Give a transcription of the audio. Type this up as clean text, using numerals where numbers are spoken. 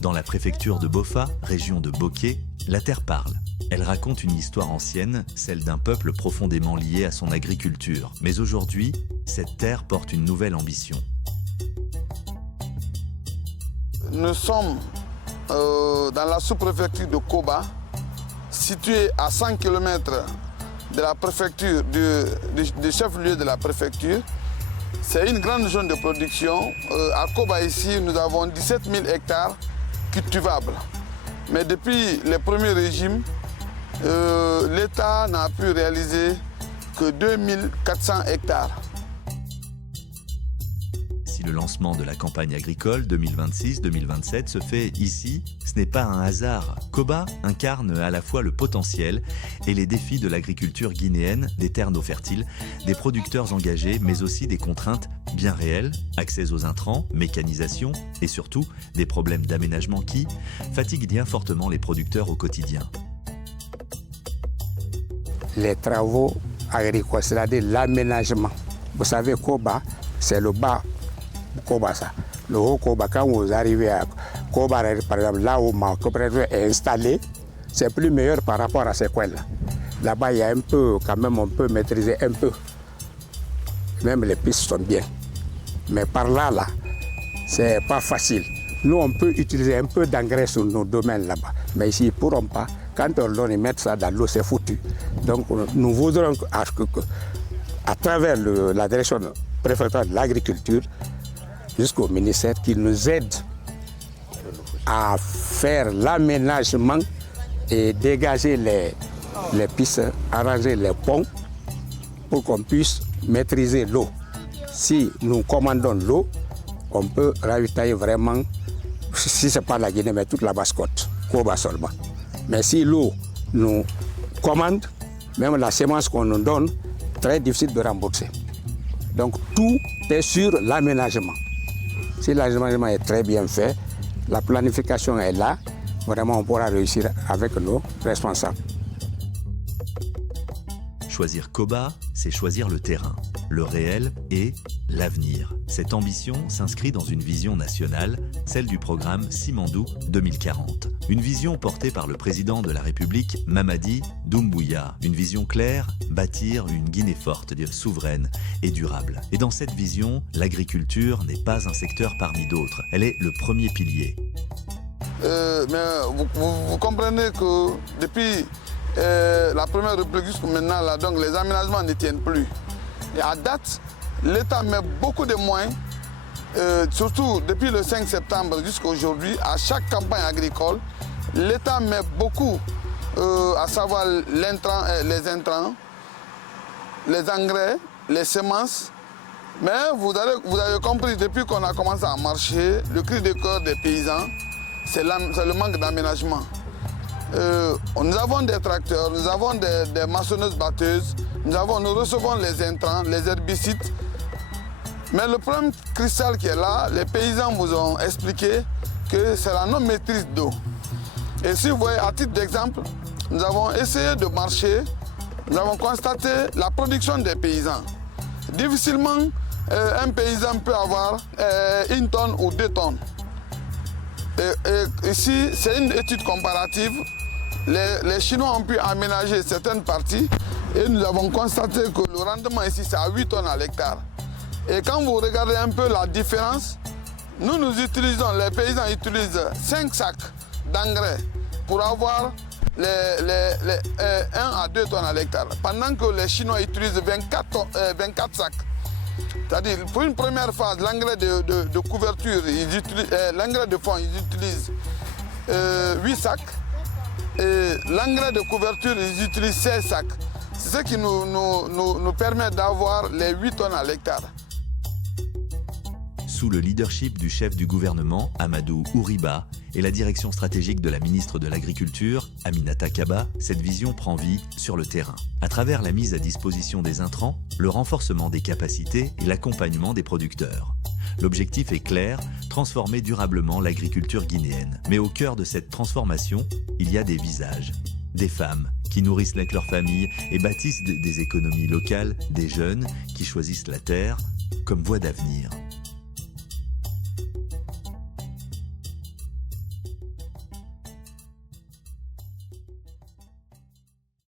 Dans la préfecture de Bofa, région de Boké, la terre parle. Elle raconte une histoire ancienne, celle d'un peuple profondément lié à son agriculture. Mais aujourd'hui, cette terre porte une nouvelle ambition. Nous sommes dans la sous-préfecture de Koba, située à 100 km de la préfecture, du chef-lieu de la préfecture. C'est une grande zone de production. À Koba ici, nous avons 17 000 hectares cultivables. Mais depuis les premiers régimes, l'État n'a pu réaliser que 2400 hectares. Si le lancement de la campagne agricole 2026-2027 se fait ici, ce n'est pas un hasard. Koba incarne à la fois le potentiel et les défis de l'agriculture guinéenne, des terres non fertiles, des producteurs engagés, mais aussi des contraintes bien réelles, accès aux intrants, mécanisation et surtout des problèmes d'aménagement qui fatiguent bien fortement les producteurs au quotidien. Les travaux agricoles, c'est-à-dire l'aménagement. Vous savez, Koba, c'est le bas Koba, ça. Le haut Koba, quand vous arrivez à Koba, par exemple, là où ma coopérative est installée, c'est plus meilleur par rapport à ces coins-là. Là-bas, il y a un peu, quand même, on peut maîtriser un peu. Même les pistes sont bien. Mais par là, c'est pas facile. Nous, on peut utiliser un peu d'engrais sur nos domaines là-bas. Mais ici, ils ne pourront pas. Quand on leur met ça dans l'eau, c'est foutu. Donc, nous voudrons à travers la direction préfectorale de l'agriculture, jusqu'au ministère, qui nous aide à faire l'aménagement et dégager les pistes, arranger les ponts pour qu'on puisse maîtriser l'eau. Si nous commandons l'eau, on peut ravitailler vraiment, si ce n'est pas la Guinée, mais toute la basse-côte, Koba seulement. Mais si l'eau nous commande, même la semence qu'on nous donne, très difficile de rembourser. Donc tout est sur l'aménagement. Si l'aménagement est très bien fait, la planification est là, vraiment on pourra réussir avec nos responsables. Choisir Koba, c'est choisir le terrain, le réel et l'avenir. Cette ambition s'inscrit dans une vision nationale, celle du programme Simandou 2040. Une vision portée par le président de la République, Mamadi Doumbouya. Une vision claire, bâtir une Guinée forte, souveraine et durable. Et dans cette vision, l'agriculture n'est pas un secteur parmi d'autres. Elle est le premier pilier. Mais vous comprenez que depuis la première République jusqu'à maintenant, là, donc les aménagements ne tiennent plus. Et à date, l'État met beaucoup de moyens, surtout depuis le 5 septembre jusqu'à aujourd'hui, à chaque campagne agricole, l'État met beaucoup, à savoir les intrants, les engrais, les semences. Mais vous avez compris, depuis qu'on a commencé à marcher, le cri de cœur des paysans, c'est le manque d'aménagement. Nous avons des tracteurs, nous avons des maçonneuses batteuses, nous recevons les intrants, les herbicides. Mais le problème crucial qui est là, les paysans vous ont expliqué que c'est la non-maîtrise d'eau. Et si vous voyez, à titre d'exemple, nous avons essayé de marcher, nous avons constaté la production des paysans. Difficilement, un paysan peut avoir 1 tonne ou 2 tonnes. Et ici, c'est une étude comparative. Les Chinois ont pu aménager certaines parties et nous avons constaté que le rendement ici, c'est à 8 tonnes à l'hectare. Et quand vous regardez un peu la différence, nous utilisons, les paysans utilisent 5 sacs d'engrais pour avoir 1 à 2 tonnes à l'hectare, pendant que les Chinois utilisent 24 sacs. C'est-à-dire, pour une première phase, l'engrais de couverture, l'engrais de fond, ils utilisent 8 sacs. Et l'engrais de couverture, ils utilisent 16 sacs. C'est ce qui nous permet d'avoir les 8 tonnes à l'hectare. Sous le leadership du chef du gouvernement, Amadou Ouriba, et la direction stratégique de la ministre de l'Agriculture, Aminata Kaba, cette vision prend vie sur le terrain. À travers la mise à disposition des intrants, le renforcement des capacités et l'accompagnement des producteurs. L'objectif est clair, transformer durablement l'agriculture guinéenne. Mais au cœur de cette transformation, il y a des visages, des femmes qui nourrissent avec leur famille et bâtissent des économies locales, des jeunes qui choisissent la terre comme voie d'avenir.